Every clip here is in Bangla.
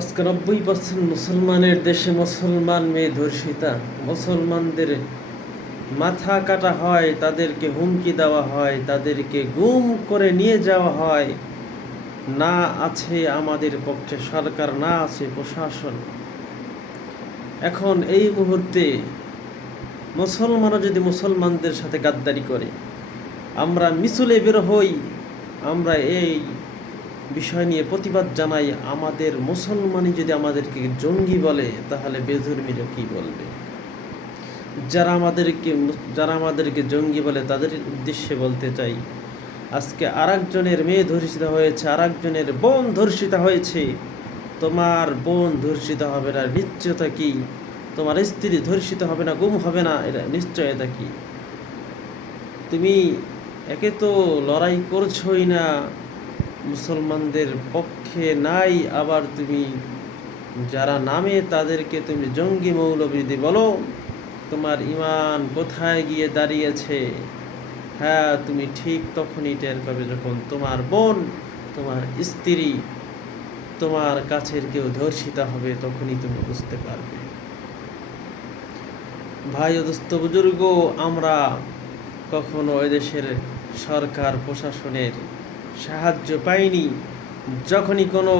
আজকে 90% মুসলমানের দেশে মুসলমান মেয়ে ধর্ষিতা। মুসলমানদের মাথা কাটা হয়, তাদেরকে হুমকি দেওয়া হয়, তাদেরকে গুম করে নিয়ে যাওয়া হয়। না আছে আমাদের পক্ষে সরকার, না আছে প্রশাসন। এখন এই মুহূর্তে মুসলমানরা যদি মুসলমানদের সাথে গাদ্দারি করে, আমরা মিছিলে বের হই, আমরা এই বিষয় নিয়ে প্রতিবাদ জানাই। আমাদের মুসলমানই যদি আমাদেরকে জঙ্গি বলে, তাহলে বেধর্মীরা কি বলবে? যারা আমাদেরকে জঙ্গি বলে তাদের উদ্দেশ্যে বলতে চাই, আজকে আরেকজনের মেয়ে ধর্ষিত হয়েছে, আরেকজনের বোন ধর্ষিত হয়েছে। তোমার বোন ধর্ষিত হবে না নিশ্চয়তা কি? তোমার স্ত্রী ধর্ষিত হবে না, গুম হবে না, এটা নিশ্চয়তা কি? তুমি একে তো লড়াই করছোই না, মুসলমানদের পক্ষে নাই, আবার তুমি যারা নামে তাদেরকে তুমি জঙ্গি মৌলবিদি বলো। তোমার ইমান কোথায় গিয়ে দাঁড়িয়েছে? হ্যাঁ, তুমি ঠিক তখনই টের পাবে যখন তোমার বোন, তোমার স্ত্রী, তোমার কাছের কেউ ধর্ষিত হবে, তখনই তুমি বুঝতে পারবে। ভাই ও দোস্ত বুজুর্গ, আমরা কখনো এদেশের সরকার প্রশাসনের সাহায্য পাইনি। যখনই কোনো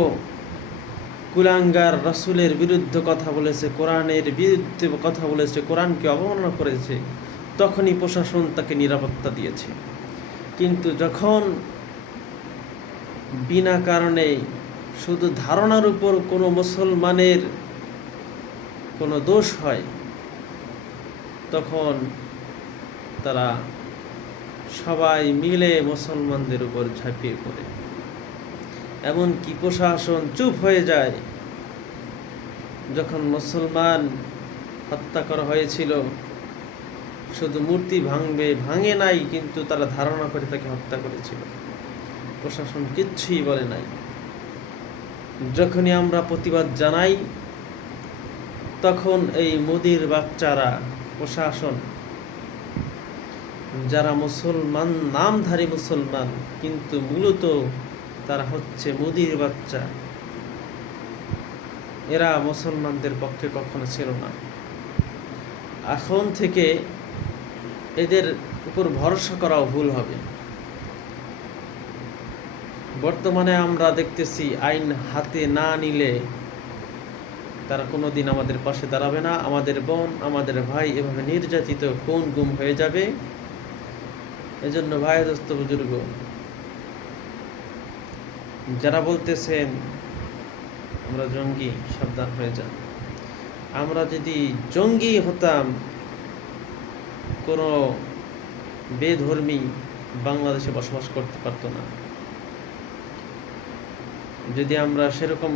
কুলাঙ্গার রাসূলের বিরুদ্ধে কথা বলেছে, কোরআনের বিরুদ্ধে কথা বলেছে, কোরআনকে অবমাননা করেছে, তখনই প্রশাসন তাকে নিরাপত্তা দিয়েছে। কিন্তু যখন বিনা কারণে শুধু ধারণার উপর কোনো মুসলমানের কোনো দোষ হয়, তখন তারা সবাই মিলে মুসলমানদের উপর ঝাঁপিয়ে পড়ে। এমনকি প্রশাসন চুপ হয়ে যায়। যখন মুসলমান হত্যা করা হয়েছিল, শুধু মূর্তি ভাঙে নাই, কিন্তু তারা ধারণা করে তাকে হত্যা করেছিল। প্রশাসন কিচ্ছুই বলে নাই। যখনই আমরা প্রতিবাদ জানাই, তখন এই মোদির বাচ্চারা, প্রশাসন, যারা মুসলমান, নামধারী মুসলমান, কিন্তু মূলত তারা হচ্ছে মোদির বাচ্চা, এরা মুসলমানদের পক্ষে কখনো ছিল না। এখন থেকে এদের উপর ভরসা করাও ভুল হবে। বর্তমানে আমরা দেখতেছি, আইন হাতে না নিলে তারা কোনোদিন আমাদের পাশে দাঁড়াবে না। আমাদের বোন, আমাদের ভাই এভাবে নির্যাতিত, খুন গুম হয়ে যাবে। এজন্য ভাই দোস্ত বুজুর্গ, যারা বলতেছেন আমরা জঙ্গি, সাবধান হয়ে যান। আমরা যদি জঙ্গি হতাম, কোনো বেধর্মী বাংলাদেশে বসবাস করতে পারতো না। যদি আমরা সেরকম